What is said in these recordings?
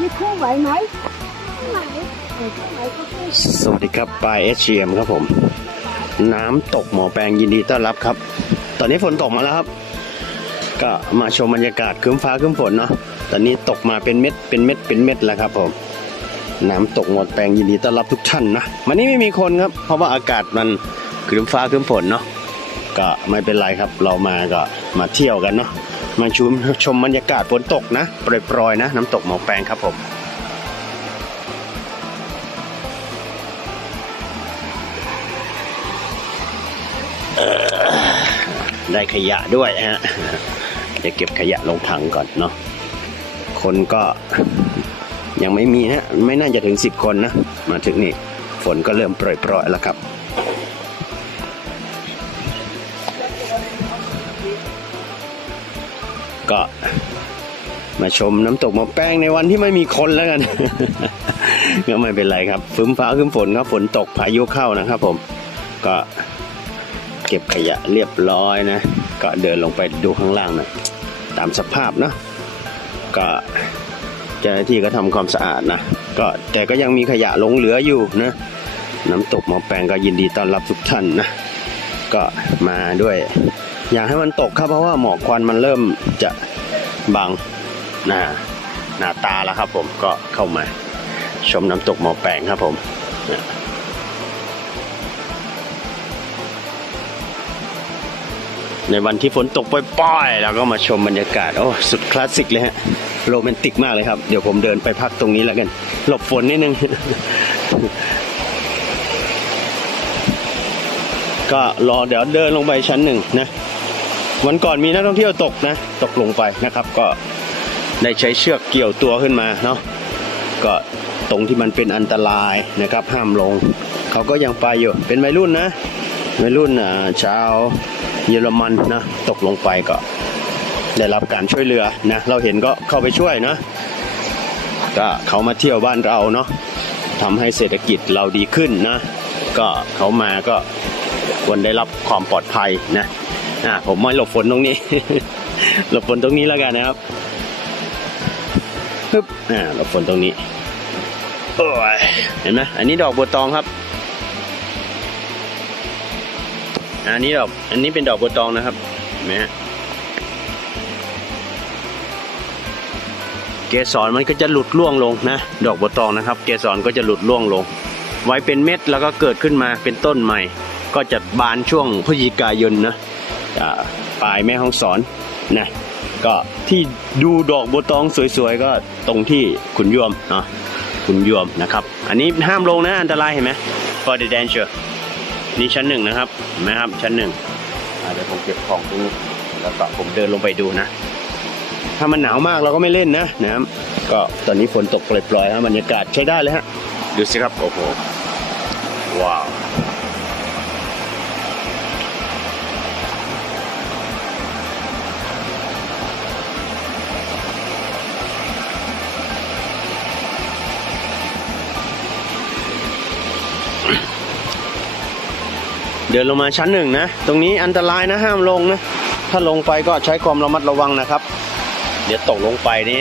มีคู่ไหวไหมไหวสวัสดีครับปลายเอชเมครับผม น้ำตกหมอแปลงยินดีต้อนรับครับ ตอนนี้ฝนตกมาแล้วครับ ก็มาชมบรรยากาศครึ้มฟ้าครึ้มฝนเนาะตอนนี้ตกมาเป็นเม็ดเป็นเม็ดเป็นเม็ดแล้วครับผมน้ำตกหมอแปลงยินดีต้อนรับทุกท่านนะวันนี้ไม่มีคนครับ เพราะว่าอากาศมันครึ้มฟ้าครึ้มฝนเนาะก็ไม่เป็นไรครับ เรามาก็มาเที่ยวกันเนาะ มาชมชมบรรยากาศฝนตกนะโปรยๆนะ น้ำตกหมอแปลงครับผมได้ขยะด้วยฮะเดี๋ยวเก็บขยะลงถังก่อนเนาะคนก็ยังไม่มีฮะไม่น่าจะถึงสิบคนนะ มาถึงนี่ฝนก็เริ่มโปล่อยๆแล้วครับ ก็มาชมน้ำตกมอแป้งในวันที่ไม่มีคนแล้วกันก็ไม่เป็นไรครับฝึมฟ้าขึ้นฝนครับฝนตกพายุเข้านะครับผมก็เก็บขยะเรียบร้อยนะ ก็เดินลงไปดูข้างล่างนะตามสภาพนะก็เจ้าหน้าที่ก็ทำความสะอาดนะก็แต่ก็ยังมีขยะหลงเหลืออยู่นะน้ำตกหมอแปลงก็ยินดีต้อนรับทุกท่านนะก็มาด้วย อยากให้มันตกครับเพราะว่าหมอกควันมันเริ่มจะบังหน้าหน้าตาแล้วครับผมก็เข้ามา ชมน้ำตกหมอแปงครับผมในวันที่ฝนตกปล่อยๆเราก็มาชมบรรยากาศโอ้สุดคลาสสิกเลยฮะโรแมนติกมากเลยครับ เดี๋ยวผมเดินไปพักตรงนี้แล้วกัน หลบฝนนิดนึง ก็รอเดี๋ยวเดินลงไปชั้นหนึ่งนะ วันก่อนมีนักท่องเที่ยวตกนะ ตกลงไปนะครับ ก็ได้ใช้เชือกเกี่ยวตัวขึ้นมาเนาะก็ตรงที่มันเป็นอันตรายนะครับ ห้ามลง เขาก็ยังไปอยู่ เป็นวัยรุ่นนะวัยรุ่นอ่าชาวเยอรมันนะตกลงไปก็ได้รับการช่วยเหลือนะเราเห็นก็เข้าไปช่วยนะก็เขามาเที่ยวบ้านเราเนาะทำให้เศรษฐกิจเราดีขึ้นนะ ก็เขามาก็ควรได้รับความปลอดภัยนะ อ่าผมไม่หลบฝนตรงนี้ หลบฝนตรงนี้แล้วกันนะครับปึ๊บอ่าหลบฝนตรงนี้โอ้ยเห็นไหมอันนี้ดอกบัวตองครับ อันนี้ดอกอันนี้เป็นดอกบัวตองนะครับเห็นไหมฮะเกสรมันก็จะหลุดร่วงลงนะ ดอกบัวตองนะครับ เกสรก็จะหลุดร่วงลง ไว้เป็นเม็ดแล้วก็เกิดขึ้นมาเป็นต้นใหม่ ก็จะบานช่วงพฤศจิกายนนะอ่า ปลายแม่ห้องสอนนะก็ที่ดูดอกบัวตองสวยๆ ก็ตรงที่ขุนยวมเนาะขุนยวมนะครับ อันนี้ห้ามลงนะอันตรายเห็นไหม for the danger นี่ชั้นหนึ่งนะครับเห็นไหมครับชั้นหนึ่งอาเดี๋ยวผมเก็บของตรงนี้แล้วก็ผมเดินลงไปดูนะ ถ้ามันหนาวมากเราก็ไม่เล่นนะน้ำก็ตอนนี้ฝนตกปล่อยๆฮะบรรยากาศใช้ได้เลยฮะดูสิครับโอ้โหว้าว เดินลงมาชั้นหนึ่งนะ ตรงนี้อันตรายนะห้ามลงนะ ถ้าลงไปก็ใช้ความระมัดระวังนะครับ เดี๋ยวตกลงไปนี่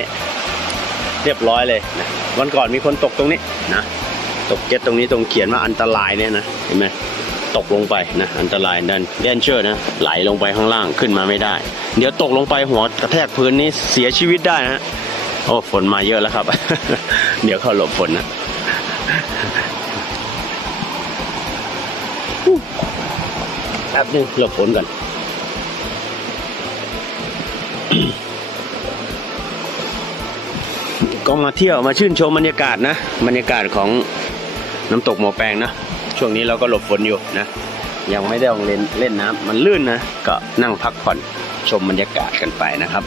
เรียบร้อยเลยนะวันก่อนมีคนตกตรงนี้นะตกเจ็ตตรงนี้ตรงเขียนว่าอันตรายเนี่ยนะเห็นไหมตกลงไปนะอันตรายดันแดนเชอร์นะไหลลงไปข้างล่างขึ้นมาไม่ได้ เดี๋ยวตกลงไปหัวกระแทกพื้นนี่เสียชีวิตได้นะโอ้ฝนมาเยอะแล้วครับ เดี๋ยวเข้าหลบฝนนะ แป๊บนึงหลบฝนก่อนก็มาเที่ยวมาชื่นชมบรรยากาศนะ บรรยากาศของน้ำตกหมอแปงนะช่วงนี้เราก็หลบฝนอยู่นะ ยังไม่ได้ลงเล่นเล่นน้ำมันลื่นนะ ก็นั่งพักผ่อนชมบรรยากาศกันไปนะครับ